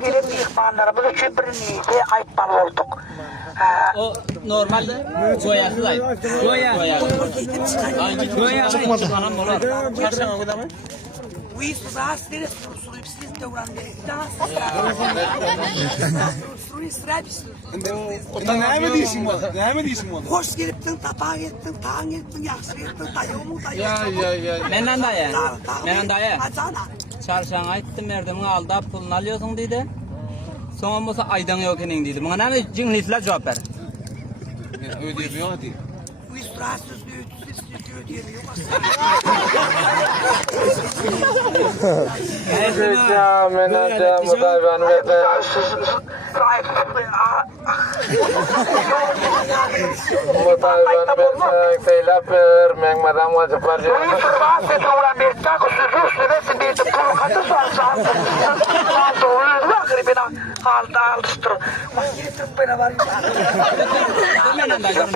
Gelip ihbarlarımız için birini ayıpmalı olduk. O normalde goyası da. Goya. Çıkmadı. Anam olur. Çarşamba kadar mı? Uyuz rahatsız ederiz. Soruyu siz de uğran verin. Soruyu sıraymışsınız. Ota näme diýişiň bol? Näme diýişiň bol? Hoş geliptin, tapağa gittin, tağın gittin, yaxşı gittin, dayımı Ya. Menden dayı. Menden dayı. Acana. Çarşamba aytdım merdimin alda pulunu alıyorsun dedi. Sonra olsa aydan yok enin dedi. Bana ne cinlisler cevap ver. Ödeyemiyor diye. Uyuz rahatsız ödeyemiyor. Menada mudayban vete. Mudayban vete seylap men madam wajib var. Uyuz rahatsız uğran bir takı sürüsü bir de pulu katı sarsan. Doğru akribina alıştır. Masketin bana var. Menden dayı.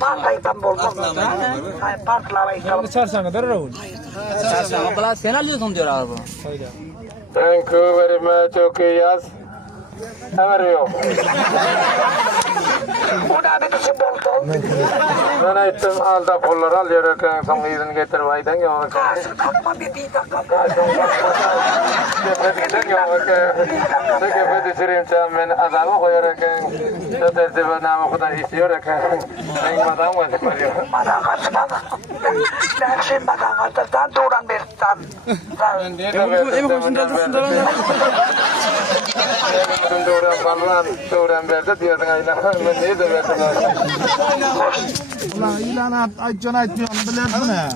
Partaydan bolmaz. Partlamayı Çarşamba bala sen alıyorsun diyor abi. Thank you very much. Okay, yes. How are you? Buna bir kişi boldu. Ben aytdım alda pullar al yöreken soň ýygyny getirip aýdan ýok. Kasır kalkma bir dakika. Gepeden ýok. Gepedi sirimçä men azaba goýar eken. Täze näme Huda istiyor eken. Men madam wajib barýar. Bana kaçmadı. Ben şimdi bana kaçırdan duran bertan. Doğran verdi diyordun ayla. Ben neyi de verdim abi. Ulan ilan aytcan aytmıyorum bilersin ha.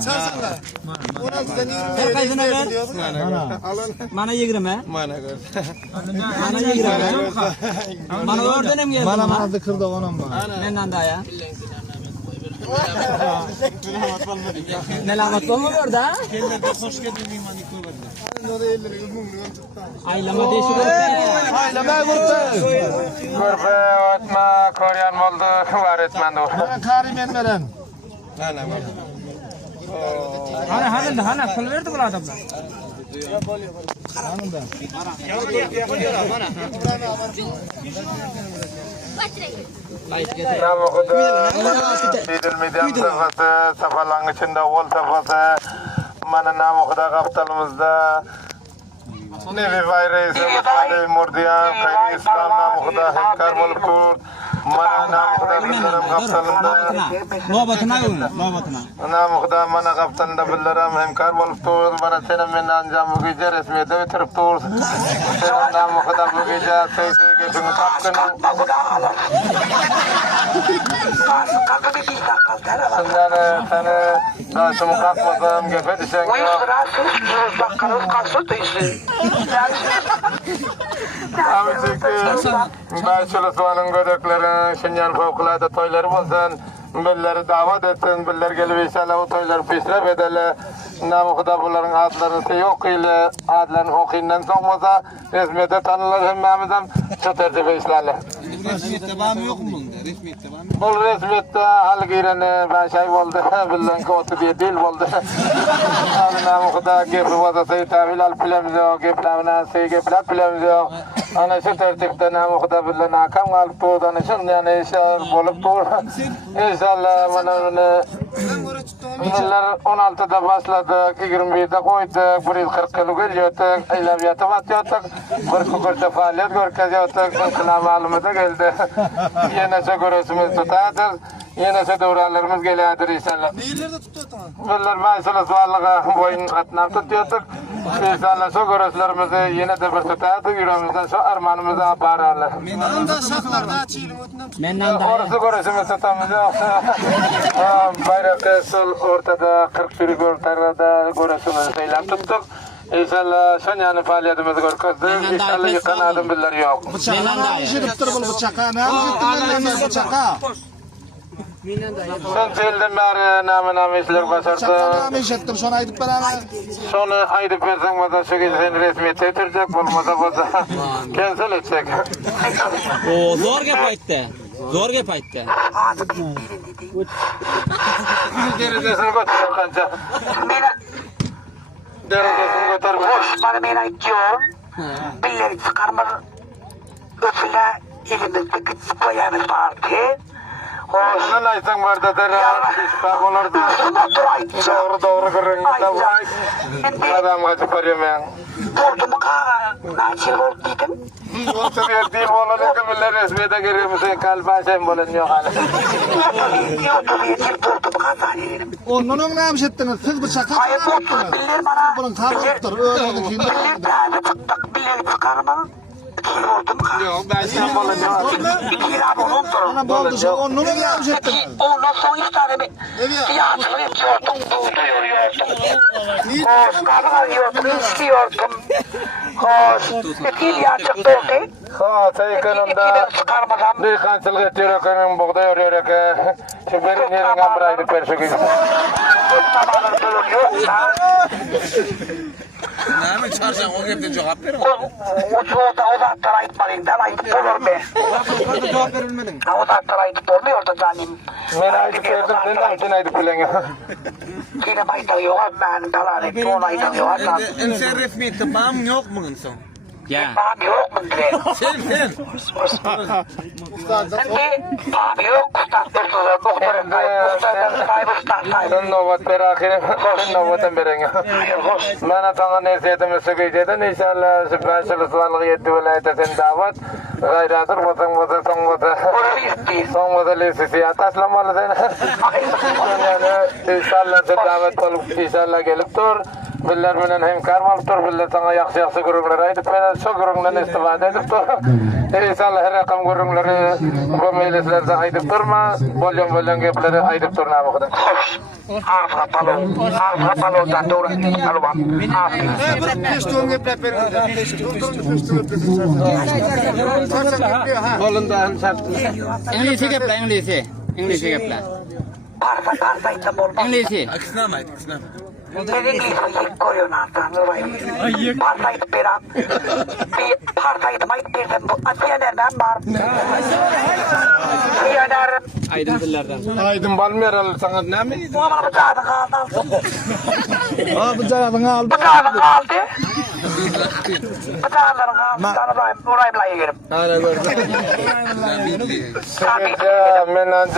Her kaydına ver. Mana 20. Mana 20. Mana ordenem geldi. Bana dıkırdı onun bana. Menden dayı. Melamat olma orada. Aylama değişik oldu. Aylama kurdu. Körpe atma koryan oldu var etmedi. Ben karimen veren. Hana kıl verdi bu adamlar. Hanım ben. Nam okuda Sidil Medyam safhası, safhalangıçında ol safhası. Mana nam okuda kaptalımızda Nevi Bayreis, Mutfali Murdiyan, Kayri İslam nam okuda hemkar bolup dur. Mana nam okuda billaram kaptalımda Nam okuda mana kaptalında billaram hemkar bolup dur. Mana senem men anjam bu gece resmiyete bitirip dur. Senem nam okuda bu gece seysi gepini kapkının. Kalkı bir dakika. Senden sana saçımı kalkmadım gepe dişen Uyuz yok. rahatsız bakanın kalsı değilsin. Abi çünkü Bayçılı Suvan'ın gödekleri, Şinyan Fevkulade toyları olsun. Billeri davet etsin, biller gelip inşallah o toyları pişrep edeli. Namıkıda bunların adlarını yok ile, adlarını okuyundan sonmasa resmiyete tanırlar hemmamizden şu tertibe işlerle. Resmiyette var mı yok mu bunda? Resmiyette var mı? Bu resmiyette hal giyreni ben şey oldu, bilden kotu diye dil oldu. Abi namıkıda gepi vazası tahvil al pilemiz yok, geplamına şey gepler pilemiz yok. Ana şu tertipte namıkıda bilden akam alıp doğudan için yani işler bolup doğur. İnşallah bana Yıllar 16'da başladık, 21'de koyduk, buraya 40 yıl geliyorduk, eyleviyatı batıyorduk, bir kukurda faaliyet görkeziyorduk, inkılap alımıda geldi. Yine görüşümüz tutadır, yine devralarımız geliyordur inşallah. Neyirlerde tutuyor tamam? Bunlar meclis varlığı boyun katından tutuyorduk. İnşallah şu görüşlerimizi yine de bir tutadır, yüreğimizden şu armanımızı apararlar. Anında şartlarda açıyordum ötünden Menden dayı. Orası görüşümüz tutamıyor. Bayrakı sol ortada 40 biri ortada görüşümüzü seylem tuttuk. İnşallah şanyani faaliyetimizi görkezdik. İnşallah yıkan adım biller yok. Bıçağa ne işitiptir bu bıçağa? Ne işitiptir bıçağa? Son çelden beri namı işler Bıçağa başardı. ne işittir? Şunu aydıp bana. Sonu aydıp versen vada şu gizlen resmiyete yetirecek. Olmasa vada cancel edecek. O zor gap aytdı. Zor gep aytdı. Ağzı birindi değil. Derecesini götürüyor kanca. Mene, Derecesini götürme. hoş bana ben aytıyorum. Billeri çıkarmaz. Öpüle elimizdeki sıklayamız vardı. Hoş. Ondan aysan var da derler. İşte onları da Motor aytacağım. doğru kırın. Aytacağım. Şimdi Adam acı parıyorum ya. durdum naçil oldu dedim. Olsun değil olanı kımiller resmiyete giriyor musun? Kalba şey bolan yok hala. Youtube yedim durdum kazanırım. Onun ne yapmış ettiniz? Siz bıçak Hayır atın. motor bilir bana. Bunun karnıdır. Öyle Bilir tabi tıktak bilir çıkarma. Durdum Yok ben şey bolan yok. Bir abi onun durun. Ana boldu şey. Onun ne yapmış ettiniz? Ondan sonra iftarımı tiyatroya yapıyordum, buğday örüyordum. Hoş, kadın arıyordum, istiyordum. Hoş, dil yağcık doldu. Ha sen kanımda Çıkarmadan. bir kançılık ediyor kanım buğday örüyor ki. Şu benim yerin ambraydı perseki. Zamanlar bölünüyorsa, Näme çarşan o gepde cevap verin. o zaten ayıtmalıyım, ayıtıp olur be. Cevap verilmedin. O zaten ayıtıp olmuyor da canım. Ben aydıp verdim sen de aytın aydıp bilen. Yine ayıtı yok, ben dalan et, on ayıtı yok. En sen resmiyette bam yok mu insan? Ya. Abi yok mu diye. Sen. Abi yok, ustadlar, doktorun kaybı. Sen novat berakhir. Sen novatan bereng. Hoş. Mana tangan nesiyetimi sökeyceden inşallah sübhanşal ısmarlığı yetti velayete sen davat. Gayradır vatan vatan son vatan. Orası isteyiz. Son vatan lisesi ataslamalı sen. Yani inşallah sen davet olup inşallah gelip dur. Biller bilen hemkar olup dur. Biller sana yaxşı gururlar aydıp ben şu gururlardan istifade edip dur. İnşallah her rakam gururları bu meclislerde aydıp durma. Bolyon gepleri aydıp dur namı kadar. Hoş. Afra palo da doğru. Alvam. İngilizce gepla, İngilizce. İngilizce gepla. Parsa ita bol. İngilizce. Aksına ait aksına. Ben İngilizce koyuyor natan. Parsa ita pera. Parsa ita mayt pera. Asiyaner ben var. Asiyaner. Aydın dillerden. Aydın balmıyor sana ne mi? Bu ama bıçağı kaldı. Aa bıçağını aldı. Bıçağı kaldı. Bıçağı kaldı. Sana orayı yerim. Hala gördüm. Tabii. Ben anca